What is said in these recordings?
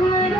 could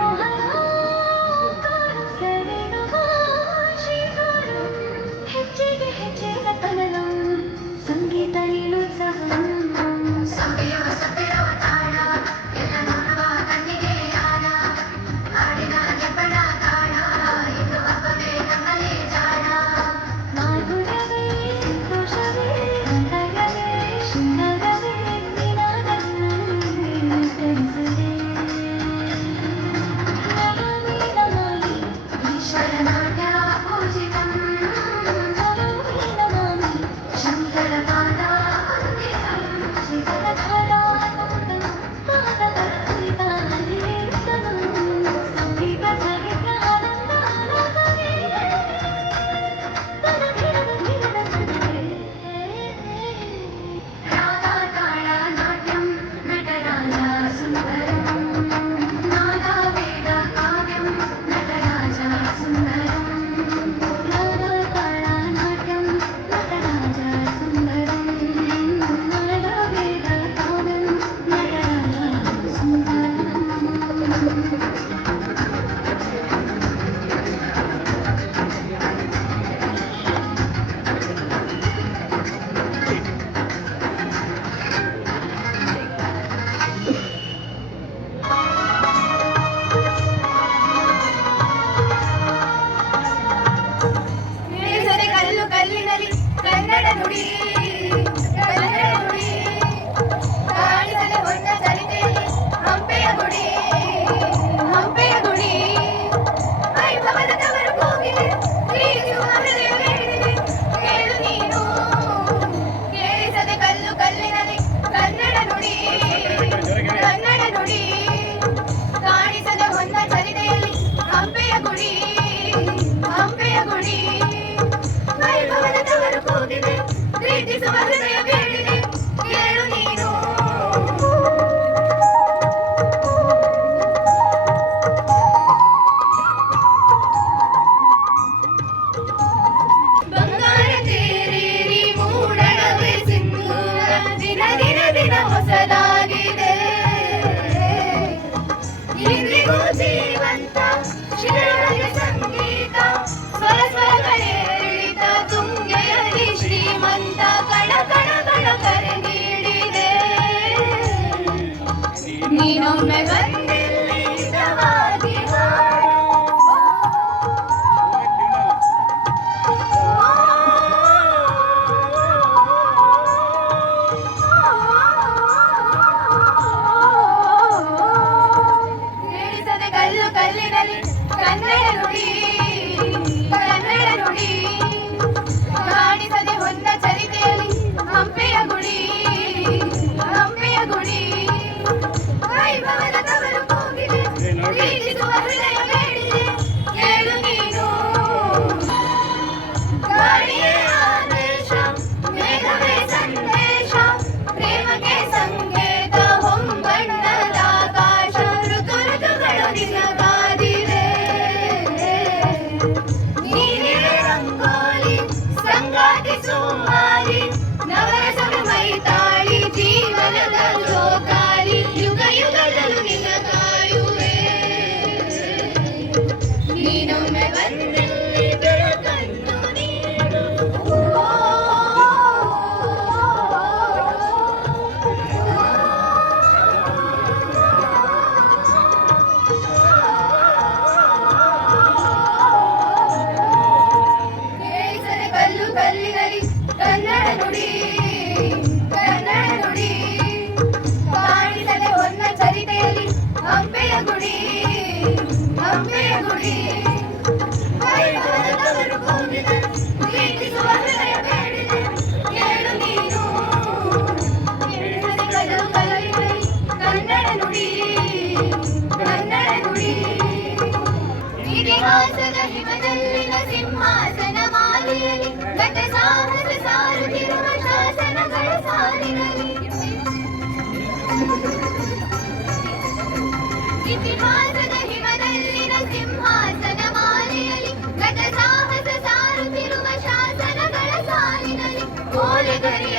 ಇತಿಹಾಸದ ಹಿಮದಲ್ಲಿನ ಸಿಂಹಾಸನ ಮಾಲೆಯಲ್ಲಿ ಗತ ಸಾಹಸ ಸಾರುತ್ತಿರುವ ಶಾಸನಗಳ ಸಾಲಿನಲ್ಲಿ ಕೋಲೆಗರಿಯ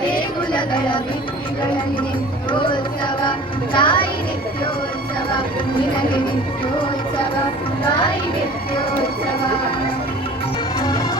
ಬೇಗುಲಗಳ ಬಿಟ್ಟಿಗಳಲ್ಲಿ ನಿತ್ಯೋತ್ಸವ, ತಾಯಿ ನಿತ್ಯೋತ್ಸವ, ನಿನಗೆ ನಿತ್ಯೋತ್ಸವ.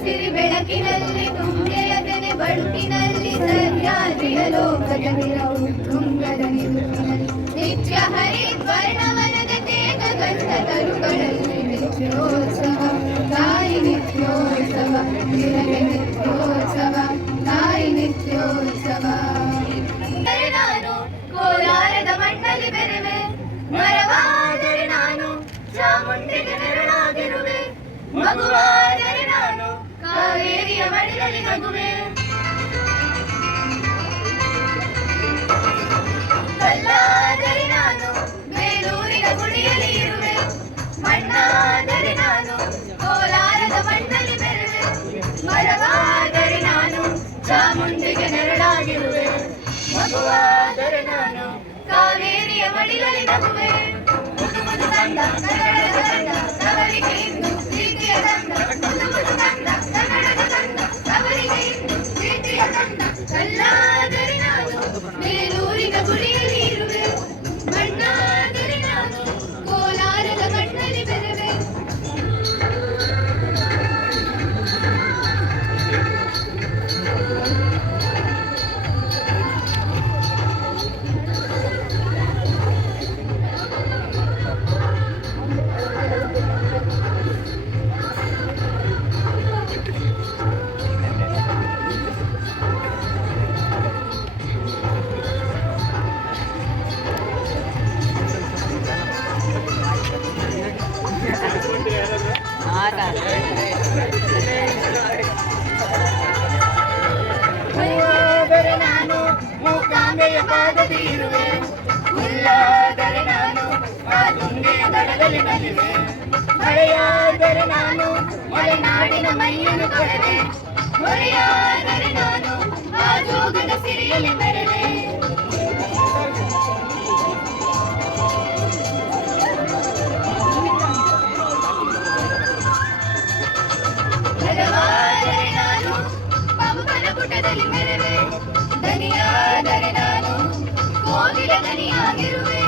ಲೋಕದ ಸಿರಿ ಬೆಳಕಿನಲ್ಲಿ ತುಂಗೆಯ ತೆನೆ ಬಳುಕಿನಲ್ಲಿ ಸಹ್ಯಾದ್ರಿಯ ಲೋಕದ ನಿರವು ತುಂಗದ ನಿಲುಕಿನಲ್ಲಿ ನಿತ್ಯ ಹರಿದ್ವರ್ಣವನದ ತೇಗ ಗಂಧ ತರುಗಳಲ್ಲಿ ನಿತ್ಯೋತ್ಸವ ತಾಯಿ ನಿತ್ಯೋತ್ಸವ ನಿನಗೆ ನಗುವೆ ಕಲ್ಲಾದರೆ ನಾನು ಬೇಲೂರಿನ ಗುಡಿಯಲ್ಲಿ ಇರುವೆ. ಮಣ್ಣಾದರೆ ನಾನು ಕೋಲಾರದ ಮಣ್ಣಲ್ಲಿ ಬೆರೆವೆ. ಮರವಾದರೆ ನಾನು ಚಾಮುಂಡಿಗೆ ನೆರಳಾಗಿರುವೆ. ಮಗುವಾದರೆ ನಾನು ಕಾವೇರಿಯ ಮಡಿಲಲ್ಲಿ ನಗುವೆ. ಮುದು ಮುದು ತಂದ ಕನ್ನಡದ ತಂದ ಪಾದದಿ ಹುಲ್ಲಾದರೆ ನಾನು ಆ ತುಂಗೆಯ ದಡದಲ್ಲಿ ನಲಿವೆ ಮಳೆಯಾದರೆ ನಾನು ಮಲೆನಾಡಿನ ಮೈಯನ್ನು ತೊಳೆವೆ ಹೊರೆಯಾದರೆ ನಾನು ಆ ಜೋಗದ ಸಿರಿಯಲ್ಲಿ ಮೆರೆವೆ ನಾನು ಪಂಪನ ಪುಟದಲ್ಲಿ ಮೆರೆದೆ ಧನಿಯಾದರೆ ನಾನು ದನಿಯಾಗಿರುವೆ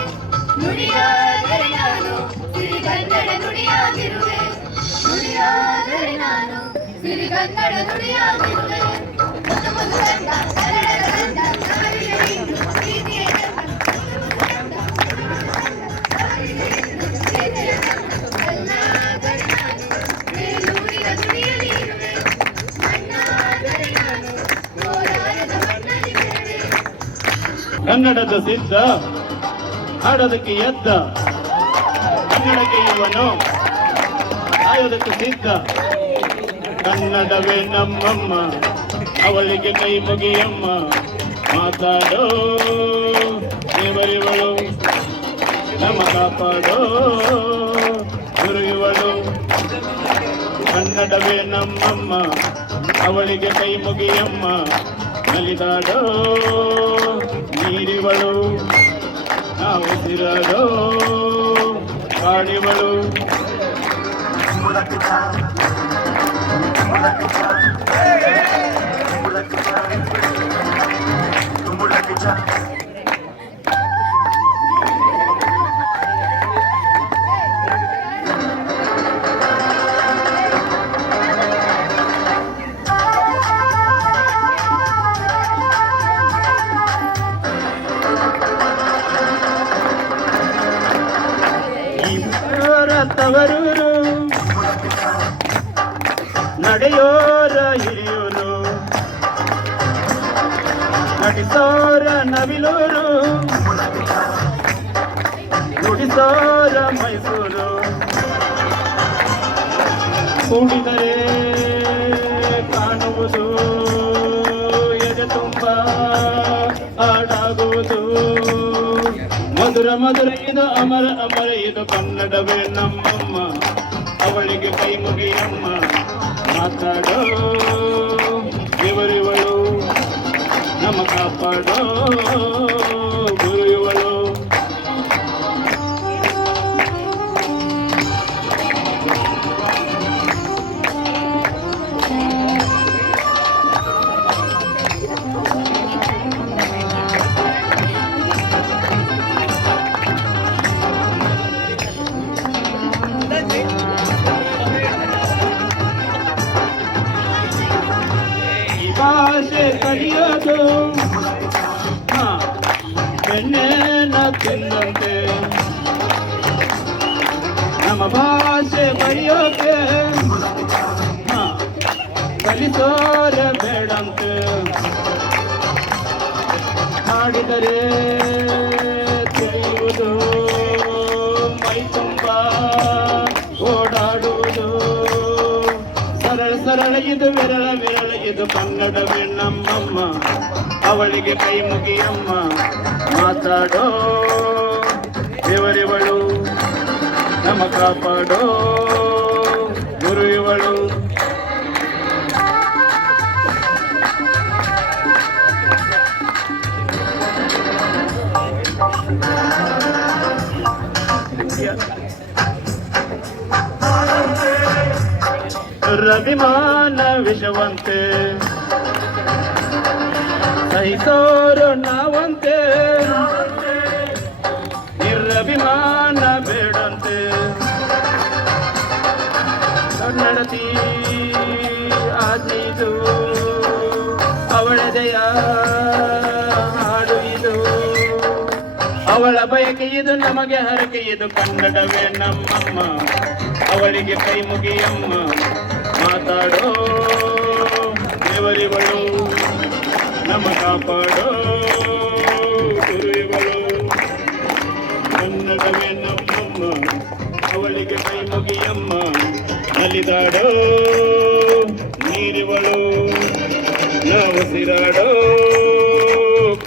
ನುಡಿಯಾದರೆ ನಾನು ಸಿರಿಗನ್ನಡ ನುಡಿಯಾಗಿರುವೆ. ನುಡಿಯಾದರೆ ನಾನು ಸಿರಿಗನ್ನಡ ನುಡಿಯಾಗಿರುವೆ. ಕನ್ನಡದ ಸಿದ್ಧ. ಹಾಡೋದಕ್ಕೆ ಎದ್ದ. ಕನ್ನಡಕ್ಕೆ ಇವನು. ಆಯೋದಕ್ಕೆ ಸಿದ್ಧ. ಕನ್ನಡವೇ ನಮ್ಮಮ್ಮ. ಅವಳಿಗೆ ಕೈ ಮುಗಿಯಮ್ಮ. ಮಾತಾಡೋ ದೇವರಿವಳು. ನಮ್ಮ ಕಾಪಾಡೋ ಗುರು ಇವಳು ಕನ್ನಡವೇ ನಮ್ಮಮ್ಮ. ಅವಳಿಗೆ ಕೈ ಮುಗಿಯಮ್ಮ. ನಲಿದಾಡೋ ನೀರಿವಳು ನಾವು ಸಿರಾಡೋ ಕಾಡಿವಳು ಇವರ ತವರೂರು ನಡೆಯೋರ ಹಿರಿಯೂರು ನಟಿಸೋರ ನವಿಲೂರು ನುಡಿಸೋರ ಮೈಸೂರು ಕೂಡಿದರೆ ಮಧುರ ಮಧುರ, ಇದು ಅಮರ ಅಮರ, ಇದು ಕನ್ನಡವೇ ನಮ್ಮಮ್ಮ. ಅವಳಿಗೆ ಕೈ ಮುಗಿಯಮ್ಮ. ಮಾತಾಡೋ ಇವರಿವಳು ನಮ್ಮ ಕಾಪಾಡೋ. ಹಾಡಿದರೆ ತಿಳಿಯುವುದು, ಮೈ ತುಂಬ ಓಡಾಡುವುದು. ಸರಳ ಸರಳ ಇದು ವಿರಳ ವಿರಳ, ಇದು ನಮ್ಮಮ್ಮ ಅವಳಿಗೆ ಕೈ ಮುಗಿಯಮ್ಮ. ಮಾತಾಡೋ ದೇವರಿವಳು ನಮ್ಮ ಕಾಪಾಡೋ ಗುರು ಇವಳು ರವಿಮಾನ ವಿಷವಂತೆ. ಸಹಿಸೋರು ನಾವಂತೆ. ನಿರಭಿಮಾನ ಬೇಡಂತೆ. ಕನ್ನಡತಿ ಆದೀದು ಅವಳದೆಯ ಹಾಡು ಇದು. ಅವಳ ಬಯಕೆ ಇದು, ನಮಗೆ ಹರಕೆ ಇದು. ಕನ್ನಡವೇ ನಮ್ಮಮ್ಮ. ಅವಳಿಗೆ ಕೈ ಮುಗಿಯಮ್ಮ. ಮಾತಾಡೋ. ದೇವರಿಗಳು ನಮ್ಮ ಕಾಪಾಡೋ. ಗುರುಗಳು ಕನ್ನಡವೇ ನಮ್ಮಮ್ಮ, ಅವಳಿಗೆ ಕೈ ಮುಗಿಯಮ್ಮ ಅಲಿದಾಡೋ ನೀರಿವಳು ನವಸಿರಾಡೋ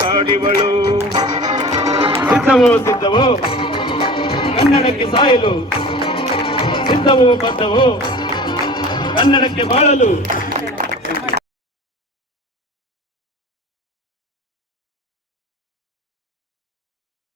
ಕಾಡಿವಳು, ಸಿದ್ಧವೋ ಸಿದ್ಧವೋ, ಕನ್ನಡಕ್ಕೆ ಸಾಯಲು, ಸಿದ್ಧವೋ, ಬದ್ಧವೋ. ಕನ್ನಡಕ್ಕೆ ಬಾಳಲು